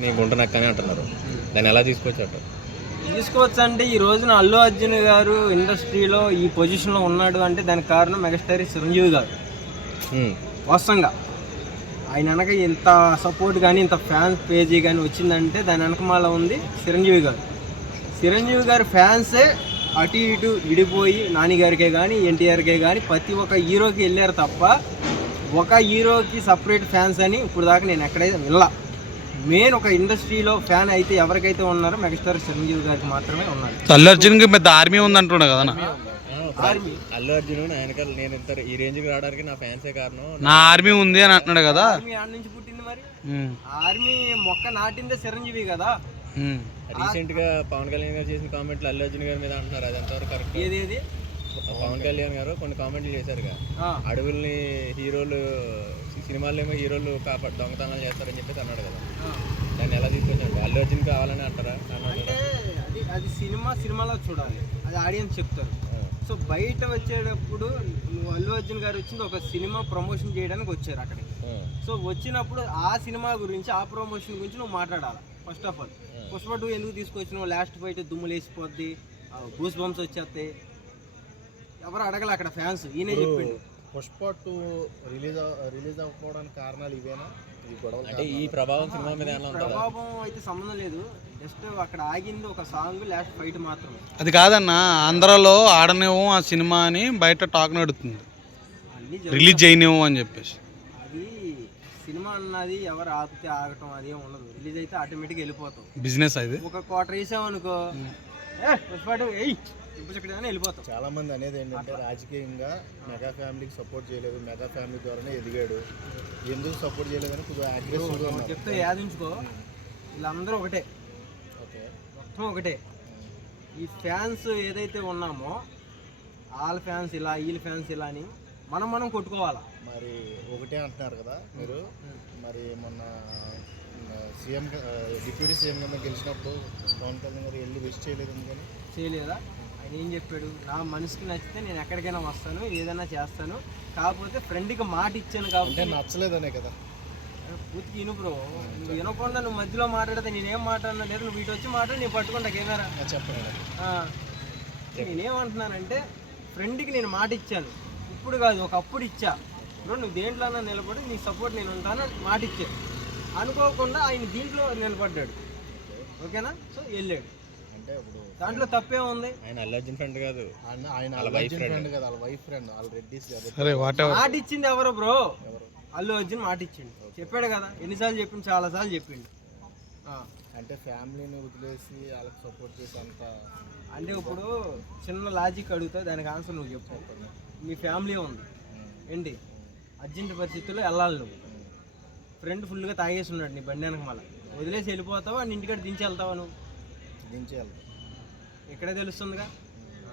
నీ గుంట నక్కనే అంటున్నారు. దాన్ని ఎలా తీసుకోవచ్చు అంటే ఈ రోజున అల్లు అర్జున్ గారు ఇండస్ట్రీలో ఈ పొజిషన్లో ఉన్నాడు అంటే దానికి కారణం మెగాస్టార్ చిరంజీవి గారు. వాస్తవంగా ఆయన వెనక ఇంత సపోర్ట్ కానీ ఇంత ఫ్యాన్స్ పేజీ కానీ వచ్చిందంటే దాని వెనకమాల ఉంది చిరంజీవి గారు. చిరంజీవి గారి ఫ్యాన్సే అటు ఇటు విడిపోయి నాని గారికే కానీ ఎన్టీఆర్కే కానీ ప్రతి ఒక్క హీరోకి వెళ్ళారు తప్ప ఒక హీరోకి సపరేట్ ఫ్యాన్స్ అని ఇప్పుడు దాకా నేను ఎక్కడైతే వెళ్ళా. మెయిన్ ఒక ఇండస్ట్రీలో ఫ్యాన్ అయితే ఎవరికైతే ఉన్నారో మెగాస్టార్ చిరంజీవి గారికి మాత్రమే ఉన్నారు. అల్లు అర్జున్ కి పెద్ద ఆర్మీ ఉంది అంటున్నా కదా. ఆర్మీ అల్లు అర్జున్ నేను ఇంత ఈ రేంజ్ కి రావడానికి నా ఫ్యాన్సే కారణం, నా ఆర్మీ ఉంది అని అంటున్నాడు కదా. ఆర్మీ ఆడ నుంచి పుట్టింది, మరి ఆర్మీ మొక్క నాటిందే చిరంజీవి కదా. రీసెంట్ గా పవన్ కళ్యాణ్ గారు చేసిన కామెంట్లు అల్లు అర్జున్ గారి మీద అంటున్నారు, అది ఎంతవరకు కరెక్ట్? ఏది పవన్ కళ్యాణ్ గారు కొన్ని కామెంట్లు చేశారుగా, అడవుల్ని హీరోలు సినిమాల్లో ఏమో హీరోలు దొంగతనాలు చేస్తారని చెప్పేసి అన్నాడు కదా. దాన్ని ఎలా తీసుకొచ్చండి? అల్లు అర్జున్ కావాలని అంటారా? అంటే అది సినిమాలో చూడాలి, అది ఆడియన్స్ చెప్తారు. సో బయట వచ్చేటప్పుడు అల్లు అర్జున్ గారు వచ్చింది ఒక సినిమా ప్రమోషన్ చేయడానికి వచ్చారు అక్కడికి. సో వచ్చినప్పుడు ఆ సినిమా గురించి ఆ ప్రమోషన్ గురించి నువ్వు మాట్లాడాలి. ఫస్ట్ ఆఫ్ ఆల్ పుష్ప 2 ఎందుకు తీసుకొచ్చినావు? లాస్ట్ ఫైట్ దుమ్ములు వేసిపోద్ది, గూస్ బంప్స్ వచ్చేస్తాయి, ఎవరు అడగలే అక్కడ ఫ్యాన్స్. ఈయనే చెప్పిండు. పుష్ప 2 రిలీజ్ అవ్వకపోవడానికి కారణాలు ఇవేనా? అంటే ఈ ప్రభావం సినిమా మీద ప్రభావం అయితే సంబంధం లేదు. జస్ట్ అక్కడ ఆగింది ఒక సాంగ్, లాస్ట్ ఫైట్ మాత్రమే. అది కాదన్న, ఆంధ్రాలో ఆడనేమో ఆ సినిమా అని బయట టాక్ నడుతుంది, రిలీజ్ చేయనేమో అని చెప్పేసి. అది సినిమా అన్నది ఎవరు ఆపితే ఆగటం అదేం ఉండదు. రిలీజ్ అయితే ఆటోమేటిక్గా వెళ్ళిపోతాం. బిజినెస్ అయితే ఒక క్వార్టర్ వేసామనుకో వెళ్ళిపోతాం. చాలా మంది అనేది ఏంటంటే రాజకీయంగా మెగా ఫ్యామిలీకి సపోర్ట్ చేయలేదు, మెగా ఫ్యామిలీ ద్వారానే ఎదిగాడు, ఎందుకు సపోర్ట్ చేయలేదని కొద్దిగా అగ్రెసివ్గా చెప్తే యాదించుకో. వీళ్ళందరూ ఒకటే, మొత్తం ఒకటే. ఈ ఫ్యాన్స్ ఏదైతే ఉన్నామో వాళ్ళ ఫ్యాన్స్ ఇలా, వీళ్ళ ఫ్యాన్స్ ఇలా అని మనం కొట్టుకోవాలా. మరి ఒకటే అంటున్నారు కదా మీరు. మరి మొన్న సీఎం డిప్యూటీ సీఎం కింద గెలిచినప్పుడు పవన్ కళ్యాణ్ గారు వెళ్ళి విష్ చేయలేదు ఎందుకని? చేయలేదా? ఆయన ఏం చెప్పాడు? నా మనసుకి నచ్చితే నేను ఎక్కడికైనా వస్తాను, ఏదైనా చేస్తాను, కాకపోతే ఫ్రెండ్కి మాట ఇచ్చాను కాబట్టి. నచ్చలేదనే కదా. పూర్తికి విను బ్రో. నువ్వు వినకుండా నువ్వు మధ్యలో మాట్లాడితే నేనేం మాట్లాడినా లేదు, నువ్వు ఇటు వచ్చి మాట్లాడి నేను పట్టుకుంటా కెమెరా. చెప్పండి. నేనేమంటున్నానంటే ఫ్రెండ్కి నేను మాట ఇచ్చాను, ఇప్పుడు కాదు ఒకప్పుడు ఇచ్చా బ్రో. నువ్వు దేంట్లోనా నిలబడి నీ సపోర్ట్ నేను ఉంటాను మాట ఇచ్చాను. అనుకోకుండా ఆయన దీంట్లో నిలబడ్డాడు, ఓకేనా? సో వెళ్ళాడు, అంటే ఇప్పుడు దాంట్లో తప్పే ఉంది. ఆయన అల్లు అర్జున్ ఫ్రెండ్ కాదు, ఆయన అల్లు అర్జున్ ఫ్రెండ్ కాదు, వాళ్ళ వైఫ్ ఫ్రెండ్, వాళ్ళ రెడ్డిస్. మాట ఇచ్చింది ఎవరు బ్రో? అల్లు అర్జున్ మాట ఇచ్చిండు, చెప్పాడు కదా. ఎన్నిసార్లు చెప్పిండు? చాలా సార్లు చెప్పిండు. అంటే ఫ్యామిలీని వదిలేసి వాళ్ళకి సపోర్ట్ చేసి అంత అంటే ఇప్పుడు చిన్న లాజిక్ అడుగుతా, దానికి ఆన్సర్ నువ్వు చెప్పు. నీ ఫ్యామిలీ ఉంది ఏంటి, అర్జెంట్ పరిస్థితుల్లో వెళ్ళాలి నువ్వు. ఫ్రెండ్ ఫుల్గా తాగేసి ఉన్నాడు నీ బండి వెనక, మళ్ళీ వదిలేసి వెళ్ళిపోతావా? నీ ఇంటికాడ దించి వెళ్తావా? నువ్వు దించేయాలి, ఇక్కడే తెలుస్తుందిగా.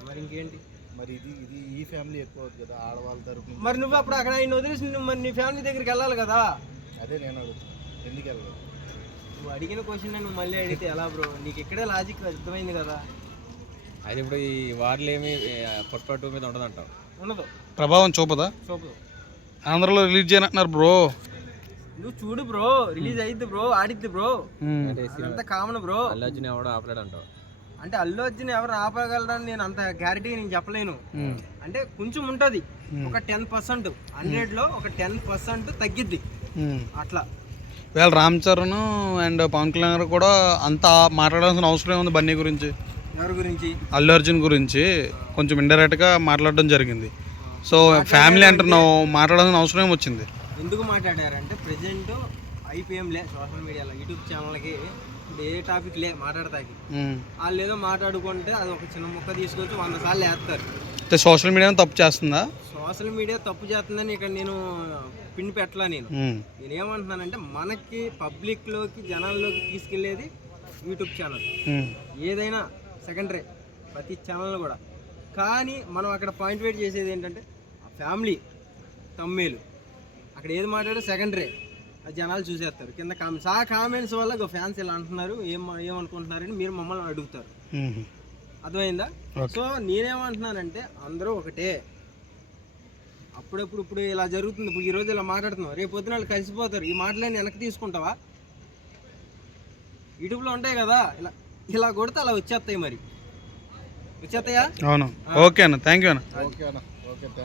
మరి ఇంకేంటి? మరి ఇది ఈ ఫ్యామిలీ ఎక్కువ అవుతుంది కదా ఆడవాళ్ళ తరపు. మరి నువ్వు అప్పుడు అక్కడ ఆయన వదిలేసి నువ్వు మరి నీ ఫ్యామిలీ దగ్గరికి వెళ్ళాలి కదా. అదే నేను అడుగుతాను, ఎందుకు వెళ్ళాలి? నువ్వు అడిగిన క్వశ్చన్ నువ్వు మళ్ళీ అడిగితే ఎలా బ్రో? నీకు ఇక్కడే లాజిక్ అర్థమైంది కదా. అయితే ఇప్పుడు ఈ వార్లు ఏమి పుష్ప 2 మీద ఉండదంటావు? ఉండదు, ప్రభావం చూపదా? చూపదు. ఆంధ్రాలో రిలీజ్ చేయనంటున్నారు బ్రో. నువ్వు చూడు బ్రో, రిలీజ్ అయ్యిద్ది బ్రో, ఆడిద్ది బ్రో, అంత కామన్ బ్రో. అల్లు అర్జున్ ఎవడో ఆపలేడు అంటావు? అంటే అల్లు అర్జున్ ఎవరు ఆపగలరని నేను అంత గ్యారెంటీ నేను చెప్పలేను. అంటే కొంచెం ఉంటుంది, ఒక 10%, 100లో ఒక 10% తగ్గిద్ది అట్లా. వీళ్ళ రామ్ చరణ్ అండ్ పవన్ కళ్యాణ్ గారు కూడా అంత మాట్లాడాల్సిన అవసరం ఏముంది బన్నీ గురించి? ఎవరి గురించి? అల్లు అర్జున్ గురించి కొంచెం ఇండైరెక్ట్గా మాట్లాడడం జరిగింది. సో ఫ్యామిలీ అంటున్నావు, మాట్లాడాల్సిన అవసరం ఏమొచ్చింది? ఎందుకు మాట్లాడారంటే ప్రజెంట్ ఐపీఎంలే సోషల్ మీడియాలో యూట్యూబ్ ఛానల్కి ఏ టాపిక్ లే మాట్లాడతాకి. వాళ్ళు ఏదో మాట్లాడుకుంటే అది ఒక చిన్న ముక్క తీసుకొచ్చి 100 సార్లు వేస్తారు. సోషల్ మీడియా తప్పు చేస్తుందా? సోషల్ మీడియా తప్పు చేస్తుందని ఇక్కడ నేను పిన్ పెట్టలా. నేనేమంటున్నానంటే మనకి పబ్లిక్లోకి జనాల్లోకి తీసుకెళ్లేది యూట్యూబ్ ఛానల్. ఏదైనా సెకండరీ, ప్రతి ఛానల్ కూడా. కానీ మనం అక్కడ పాయింట్ వెయిట్ చేసేది ఏంటంటే ఫ్యామిలీ తమ్మేలు. అక్కడ ఏది మాట్లాడే సెకండరీ, జనాలు చూసేస్తారు కింద కామెంట్స్. ఆ కామెంట్స్ వల్ల ఫ్యాన్స్ ఇలా అంటున్నారు, ఏమనుకుంటున్నారని మీరు మమ్మల్ని అడుగుతారు. అర్థమైందా? సో నేనేమంటున్నానంటే అందరూ ఒకటే. ఇప్పుడు ఇలా జరుగుతుంది, ఇప్పుడు ఈరోజు ఇలా మాట్లాడుతున్నావు, రేపు పొద్దున వాళ్ళు కలిసిపోతారు. ఈ మాటలన్నీ వెనక్కి తీసుకుంటావా? యూట్యూబ్లో ఉంటాయి కదా, ఇలా ఇలా కొడితే అలా వచ్చేస్తాయి. మరి వచ్చేస్తాయా? అవును. ఓకే అన్న, థ్యాంక్ యూ అన్న. ఓకే అన్న, ఓకే, థ్యాంక్